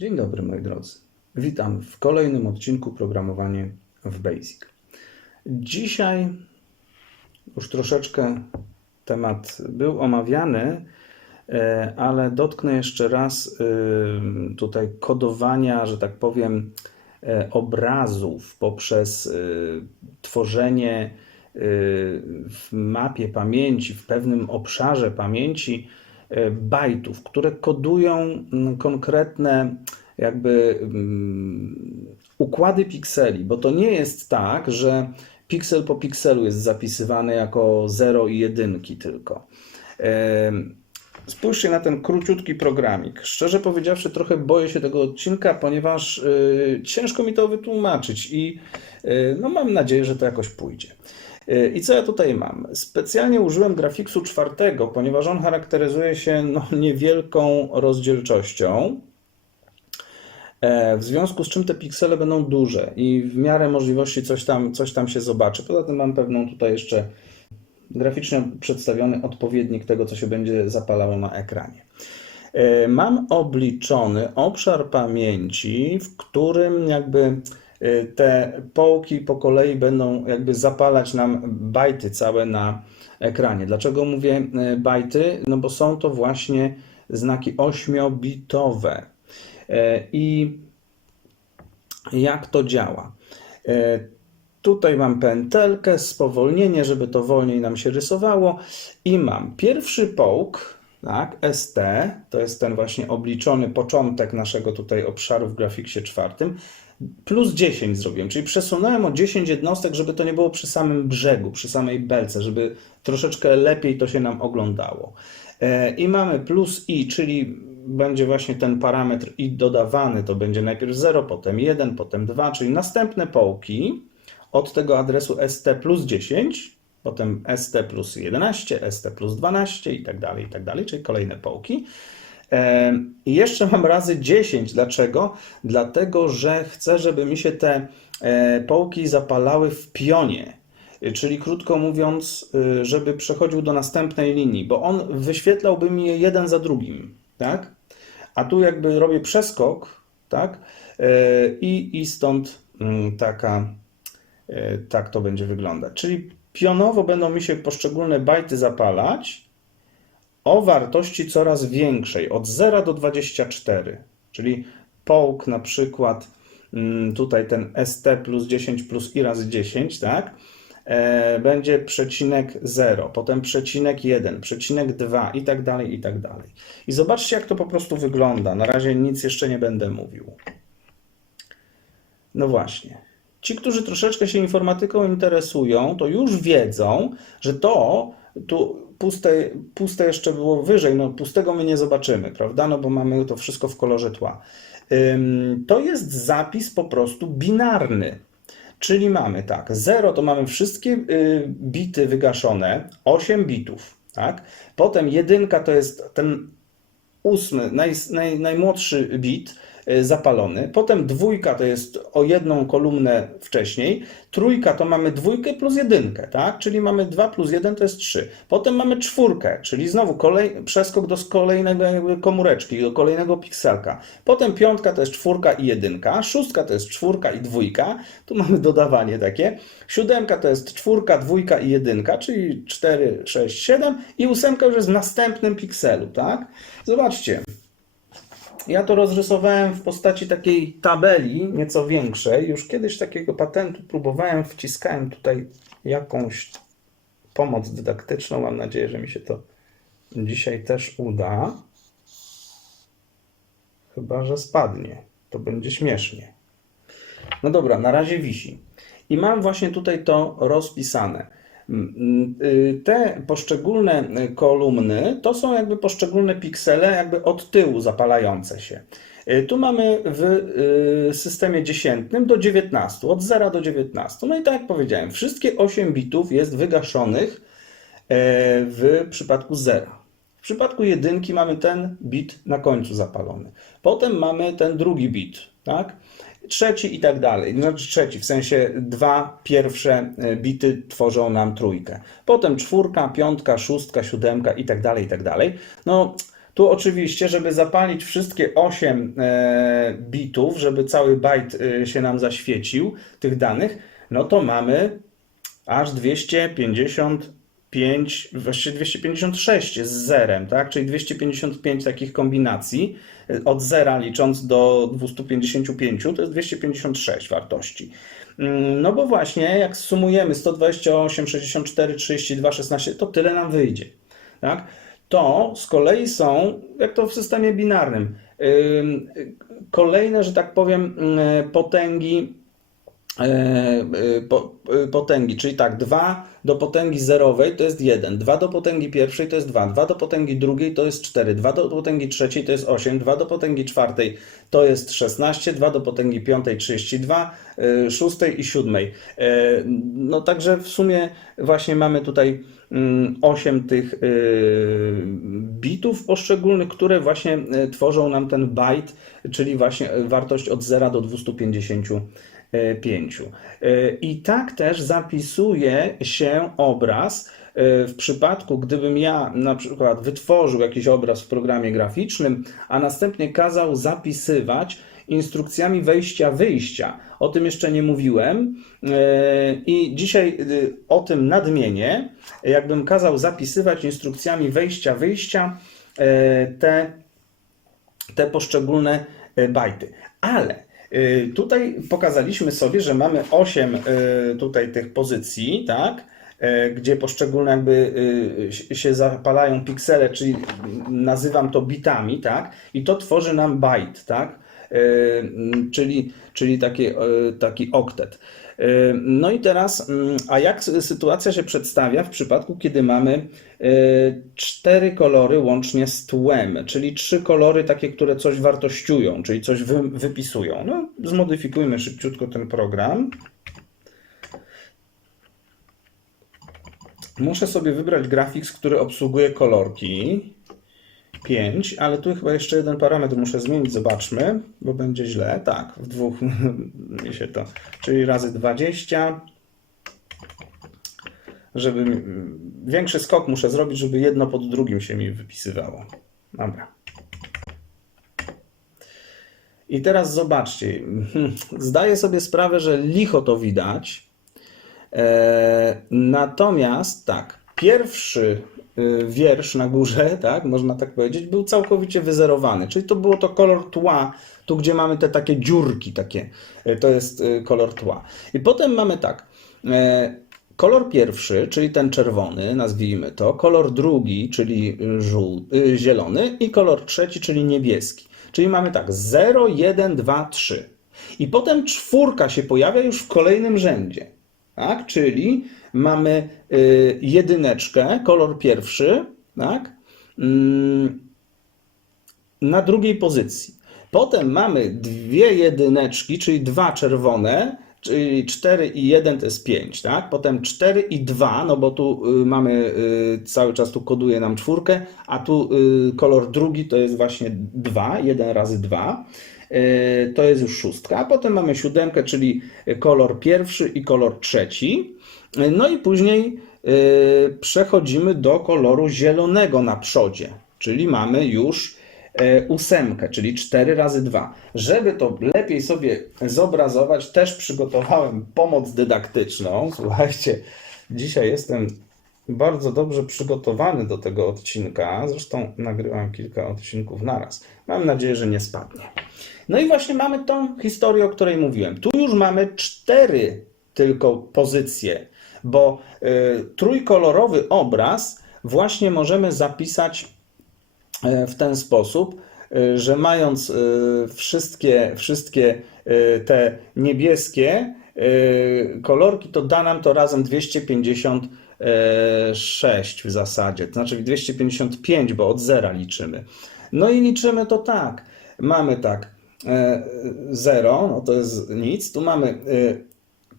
Dzień dobry moi drodzy. Witam w kolejnym odcinku Programowanie w Basic. Dzisiaj już troszeczkę temat był omawiany, e, ale dotknę jeszcze raz e, tutaj kodowania, że tak powiem, e, obrazów poprzez tworzenie w mapie pamięci, w pewnym obszarze pamięci bajtów, które kodują mm, konkretne jakby mm, układy pikseli, bo to nie jest tak, że piksel po pikselu jest zapisywany jako 0 i jedynki tylko. Em, Spójrzcie na ten króciutki programik. Szczerze powiedziawszy, trochę boję się tego odcinka, ponieważ y, ciężko mi to wytłumaczyć i no, mam nadzieję, że to jakoś pójdzie. Y, I co ja tutaj mam? Specjalnie użyłem grafiksu czwartego, ponieważ on charakteryzuje się no, niewielką rozdzielczością. E, W związku z czym te piksele będą duże i w miarę możliwości coś tam, coś tam się zobaczy. Poza tym mam pewną tutaj jeszcze graficznie przedstawiony odpowiednik tego, co się będzie zapalało na ekranie. E, Mam obliczony obszar pamięci, w którym jakby e, te połki po kolei będą jakby zapalać nam bajty całe na ekranie. Dlaczego mówię e, bajty? No bo są to właśnie znaki ośmiobitowe. E, I jak to działa? Tutaj mam pętelkę, spowolnienie, żeby to wolniej nam się rysowało i mam pierwszy połk, tak, ST, to jest ten właśnie obliczony początek naszego tutaj obszaru w grafiksie czwartym, plus 10 zrobiłem, czyli przesunąłem o 10 jednostek, żeby to nie było przy samym brzegu, przy samej belce, żeby troszeczkę lepiej to się nam oglądało. E, I mamy plus i, czyli będzie właśnie ten parametr i dodawany, to będzie najpierw 0, potem 1, potem 2, czyli następne połki od tego adresu st plus 10, potem st plus 11, st plus 12 i tak dalej, i tak dalej, czyli kolejne połki. I jeszcze mam razy 10. Dlaczego? Dlatego, że chcę, żeby mi się te e, połki zapalały w pionie. Czyli krótko mówiąc, y, żeby przechodził do następnej linii, bo on wyświetlałby mi je jeden za drugim, tak? A tu jakby robię przeskok, tak? E, I, i stąd mm, taka, e, tak to będzie wyglądać. Czyli pionowo będą mi się poszczególne bajty zapalać, o wartości coraz większej, od 0 do 24. Czyli połk na przykład mm, tutaj ten ST plus 10 plus i razy 10, tak? E, będzie przecinek 0, potem przecinek 1, przecinek 2 i tak dalej, i tak dalej. I zobaczcie, jak to po prostu wygląda. Na razie nic jeszcze nie będę mówił. No właśnie. Ci, którzy troszeczkę się informatyką interesują, to już wiedzą, że to tu puste, puste jeszcze było wyżej, no pustego my nie zobaczymy, prawda? No bo mamy to wszystko w kolorze tła. To jest zapis po prostu binarny. Czyli mamy tak, 0 to mamy wszystkie y, bity wygaszone, 8 bitów, tak? Potem jedynka to jest ten ósmy, naj, naj, najmłodszy bit zapalony. Potem dwójka to jest o jedną kolumnę wcześniej. Trójka to mamy dwójkę plus jedynkę, tak? Czyli mamy 2 plus 1 to jest 3. Potem mamy czwórkę, czyli znowu kolej, przeskok do kolejnego komóreczki, do kolejnego pikselka. Potem piątka to jest czwórka i jedynka. Szóstka to jest czwórka i dwójka. Tu mamy dodawanie takie. Siódemka to jest czwórka, dwójka i jedynka, czyli 4, 6, 7. I ósemka już jest w następnym pikselu, tak? Zobaczcie. Ja to rozrysowałem w postaci takiej tabeli, nieco większej. Już kiedyś takiego patentu próbowałem, wciskałem tutaj jakąś pomoc dydaktyczną. Mam nadzieję, że mi się to dzisiaj też uda. Chyba, że spadnie. To będzie śmiesznie. No dobra, na razie wisi. I mam właśnie tutaj to rozpisane. Mm, y, Te poszczególne y, kolumny to są jakby poszczególne piksele, jakby od tyłu zapalające się. Y, Tu mamy w systemie dziesiętnym do 19, od 0 do 19. No i tak jak powiedziałem, wszystkie 8 bitów jest wygaszonych e, w przypadku 0. W przypadku jedynki mamy ten bit na końcu zapalony. Potem mamy ten drugi bit, tak? Trzeci i tak dalej. Znaczy trzeci, w sensie dwa pierwsze e, bity tworzą nam trójkę. Potem czwórka, piątka, szóstka, siódemka i tak dalej, i tak dalej. No, Tu oczywiście, żeby zapalić wszystkie 8 e, bitów, żeby cały bajt e, się nam zaświecił tych danych, no to mamy aż 255, właściwie 256 z zerem, tak? Czyli 255 takich kombinacji e, od zera licząc do 255 to jest 256 wartości. Mm, No bo właśnie jak sumujemy 128, 64, 32, 16, to tyle nam wyjdzie. Tak? To z kolei są, jak to w systemie binarnym, ym, kolejne, że tak powiem, mm, potęgi po- potęgi, czyli tak, 2 do potęgi zerowej to jest 1, 2 do potęgi pierwszej to jest 2, 2 do potęgi drugiej to jest 4, 2 do potęgi trzeciej to jest 8, 2 do potęgi czwartej to jest 16, 2 do potęgi piątej 32, e, szóstej i siódmej. E, No także w sumie właśnie mamy tutaj 8 tych e, bitów poszczególnych, które właśnie e, tworzą nam ten byte, czyli właśnie e, wartość od 0 do 255. E, I tak też zapisuje się obraz. e, W przypadku, gdybym ja na przykład wytworzył jakiś obraz w programie graficznym, a następnie kazał zapisywać instrukcjami wejścia-wyjścia. O tym jeszcze nie mówiłem e, i dzisiaj e, o tym nadmienię. Jakbym kazał zapisywać instrukcjami wejścia-wyjścia te te poszczególne bajty. Ale tutaj pokazaliśmy sobie, że mamy 8 tutaj tych pozycji, tak? e, Gdzie poszczególne jakby się- zapalają piksele, czyli nazywam to bitami, tak? I to tworzy nam bajt, tak? M, Czyli, czyli taki, e, taki oktet. E, No i teraz, mm, a jak sytuacja się przedstawia w przypadku, kiedy mamy e, cztery kolory łącznie z tłem, czyli trzy kolory takie, które coś wartościują, czyli coś wy, wypisują. No, zmodyfikujmy szybciutko ten program. Muszę sobie wybrać grafik, który obsługuje kolorki. 5, ale tu chyba jeszcze jeden parametr muszę zmienić, zobaczmy, bo będzie źle. Tak, w dwóch mi się to, czyli razy 20. Żeby większy skok muszę zrobić, żeby jedno pod drugim się mi wypisywało. Dobra. I teraz zobaczcie. Zdaję sobie sprawę, że licho to widać. E, natomiast tak, pierwszy y, wiersz na górze, tak, można tak powiedzieć, był całkowicie wyzerowany, czyli to było to kolor tła, tu gdzie mamy te takie dziurki takie, y, to jest y, kolor tła. I potem mamy tak, kolor pierwszy, czyli ten czerwony, nazwijmy to, kolor drugi, czyli żół, y, zielony i kolor trzeci, czyli niebieski. Czyli mamy tak 0, 1, 2, 3. I potem czwórka się pojawia już w kolejnym rzędzie. Tak? Czyli mamy y, jedyneczkę, kolor pierwszy, tak? Mm, na drugiej pozycji. Potem mamy dwie jedyneczki, czyli dwa czerwone, czyli 4 i 1 to jest 5, tak? Potem 4 i 2, no bo tu y, mamy y, cały czas tu koduje nam czwórkę, a tu kolor drugi to jest właśnie 2, 1 razy 2. Y, To jest już szóstka, potem mamy siódemkę, czyli kolor pierwszy i kolor trzeci. No i później y, przechodzimy do koloru zielonego na przodzie, czyli mamy już e, ósemkę, czyli 4 razy 2. Żeby to lepiej sobie zobrazować, też przygotowałem pomoc dydaktyczną. Słuchajcie, dzisiaj jestem bardzo dobrze przygotowany do tego odcinka. Zresztą nagrywam kilka odcinków naraz. Mam nadzieję, że nie spadnie. No i właśnie mamy tą historię, o której mówiłem. Tu już mamy cztery tylko pozycje, bo y, trójkolorowy obraz właśnie możemy zapisać e, w ten sposób, e, że mając e, wszystkie, wszystkie e, te niebieskie e, kolorki, to da nam to razem 256 w zasadzie, to znaczy 255, bo od zera liczymy. No i liczymy to tak. Mamy tak 0, no to jest nic. Tu mamy e,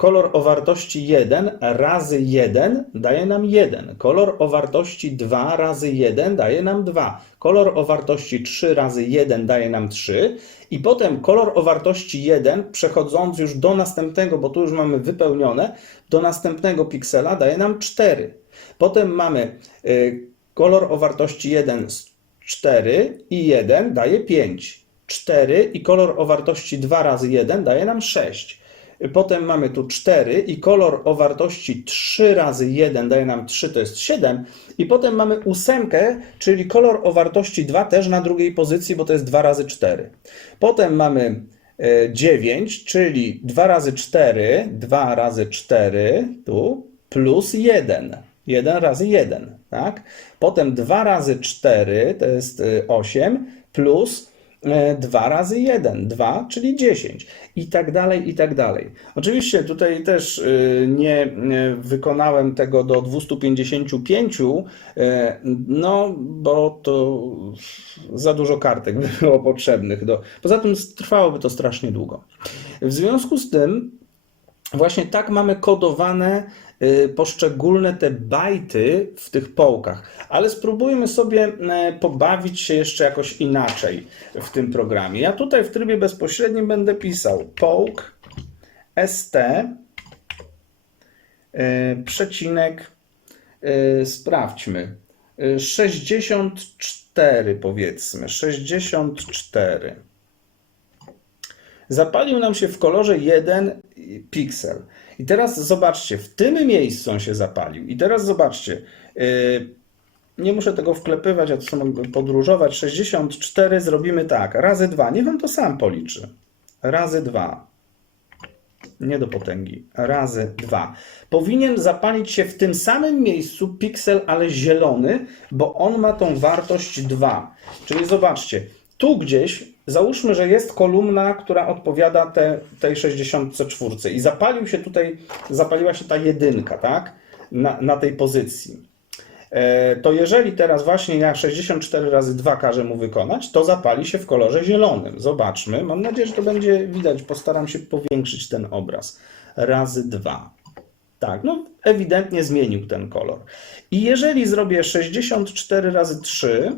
Kolor o wartości 1 razy 1 daje nam 1. Kolor o wartości 2 razy 1 daje nam 2. Kolor o wartości 3 razy 1 daje nam 3. I potem kolor o wartości 1, przechodząc już do następnego, bo tu już mamy wypełnione, do następnego piksela daje nam 4. Potem mamy y, kolor o wartości 1 z 4 i 1 daje 5. 4 i kolor o wartości 2 razy 1 daje nam 6. Potem mamy tu 4 i kolor o wartości 3 razy 1 daje nam 3, to jest 7. I potem mamy ósemkę, czyli kolor o wartości 2 też na drugiej pozycji, bo to jest 2 razy 4. Potem mamy e, 9, czyli 2 razy 4, 2 razy 4 tu plus 1. 1 razy 1, tak? Potem 2 razy 4 to jest y, 8 plus 2 razy 1, 2, czyli 10 i tak dalej, i tak dalej. Oczywiście tutaj też y, nie wykonałem tego do 255, y, no bo to za dużo kartek by było potrzebnych. Do... Poza tym trwałoby to strasznie długo. W związku z tym Właśnie tak mamy kodowane y, poszczególne te bajty w tych połkach. Ale spróbujmy sobie e, pobawić się jeszcze jakoś inaczej w tym programie. Ja tutaj w trybie bezpośrednim będę pisał połk st e, przecinek e, sprawdźmy e, 64 powiedzmy 64 zapalił nam się w kolorze 1 piksel. I teraz zobaczcie, w tym miejscu on się zapalił. I teraz zobaczcie, yy, nie muszę tego wklepywać, a to samo podróżować. 64 zrobimy tak, razy 2. Niech on to sam policzy. Razy 2. Nie do potęgi. Razy 2. Powinien zapalić się w tym samym miejscu piksel, ale zielony, bo on ma tą wartość 2. Czyli zobaczcie, tu gdzieś, załóżmy, że jest kolumna, która odpowiada te, tej 64 i zapalił się tutaj, zapaliła się ta jedynka, tak? Na, na tej pozycji. E, to jeżeli teraz właśnie ja 64 razy 2 każę mu wykonać, to zapali się w kolorze zielonym. Zobaczmy. Mam nadzieję, że to będzie widać. Postaram się powiększyć ten obraz. Razy 2. Tak, no ewidentnie zmienił ten kolor. I jeżeli zrobię 64 razy 3,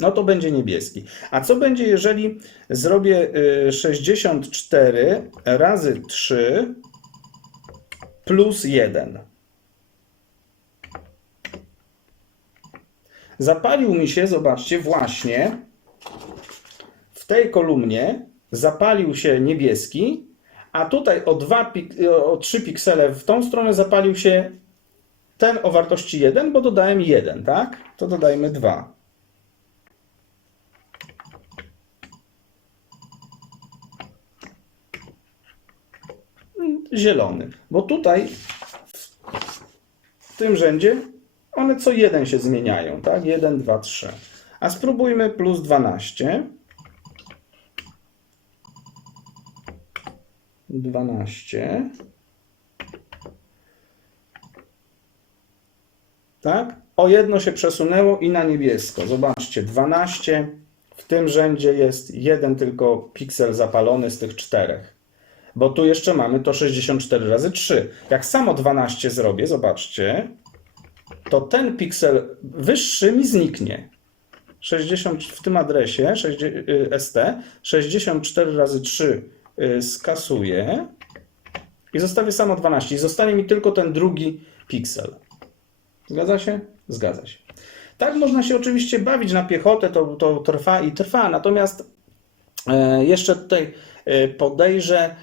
no to będzie niebieski. A co będzie, jeżeli zrobię y, 64 razy 3 plus 1? Zapalił mi się, zobaczcie, właśnie w tej kolumnie zapalił się niebieski, a tutaj o, 2 pik- o 3 piksele w tą stronę zapalił się ten o wartości 1, bo dodałem 1, tak? To dodajmy 2. zielony. Bo tutaj w tym rzędzie one co jeden się zmieniają, tak? 1, 2, 3. A spróbujmy plus 12. 12. Tak? O jedno się przesunęło i na niebiesko. Zobaczcie, 12. W tym rzędzie jest jeden tylko piksel zapalony z tych czterech. Bo tu jeszcze mamy to 64 razy 3. Jak samo 12 zrobię, zobaczcie, to ten piksel wyższy mi zniknie. 60 w tym adresie 60, y, ST 64 razy 3 y, skasuję i zostawię samo 12 i zostanie mi tylko ten drugi piksel. Zgadza się? Zgadza się. Tak można się oczywiście bawić na piechotę, to, to trwa i trwa, natomiast e, jeszcze tutaj e, podejrzę,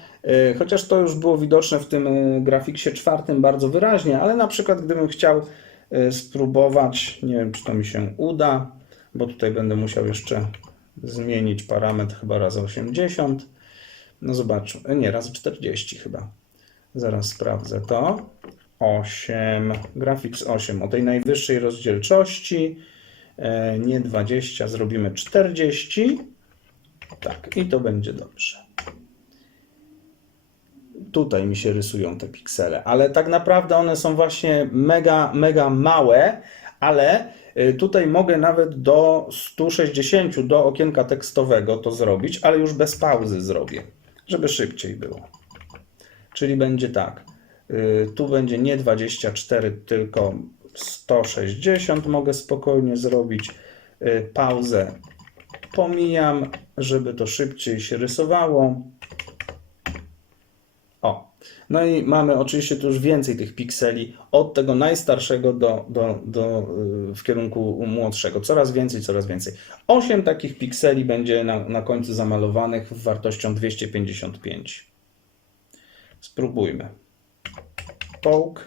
chociaż to już było widoczne w tym e, grafiksie czwartym bardzo wyraźnie, ale na przykład gdybym chciał e, spróbować, nie wiem czy to mi się uda, bo tutaj będę musiał jeszcze zmienić parametr chyba razy 80. No zobaczmy, nie, razy 40 chyba. Zaraz sprawdzę to. 8, Graphics 8 o tej najwyższej rozdzielczości, e, nie 20, zrobimy 40. Tak, i to będzie dobrze. Tutaj mi się rysują te piksele, ale tak naprawdę one są właśnie mega, mega małe, ale y, tutaj mogę nawet do 160 do okienka tekstowego to zrobić, ale już bez pauzy zrobię, żeby szybciej było. Czyli będzie tak. y, Tu będzie nie 24, tylko 160 mogę spokojnie zrobić. Y, Pauzę pomijam, żeby to szybciej się rysowało. O, No i mamy oczywiście tu już więcej tych pikseli, od tego najstarszego do, do, do, y, w kierunku młodszego. Coraz więcej, coraz więcej. 8 takich pikseli będzie na, na końcu zamalowanych wartością 255. Spróbujmy. Poke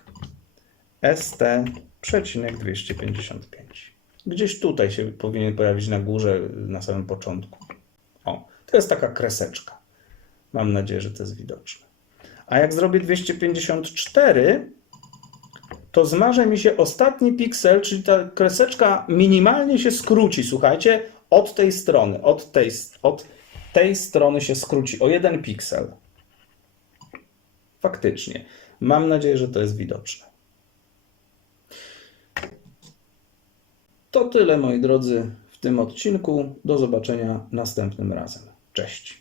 ST,255. Gdzieś tutaj się powinien pojawić na górze, na samym początku. O, to jest taka kreseczka. Mam nadzieję, że to jest widoczne. A jak zrobię 254, to zmarzy mi się ostatni piksel, czyli ta kreseczka minimalnie się skróci, słuchajcie, od tej strony, od tej, od tej strony się skróci o jeden piksel. Faktycznie. Mam nadzieję, że to jest widoczne. To tyle, moi drodzy, w tym odcinku. Do zobaczenia następnym razem. Cześć.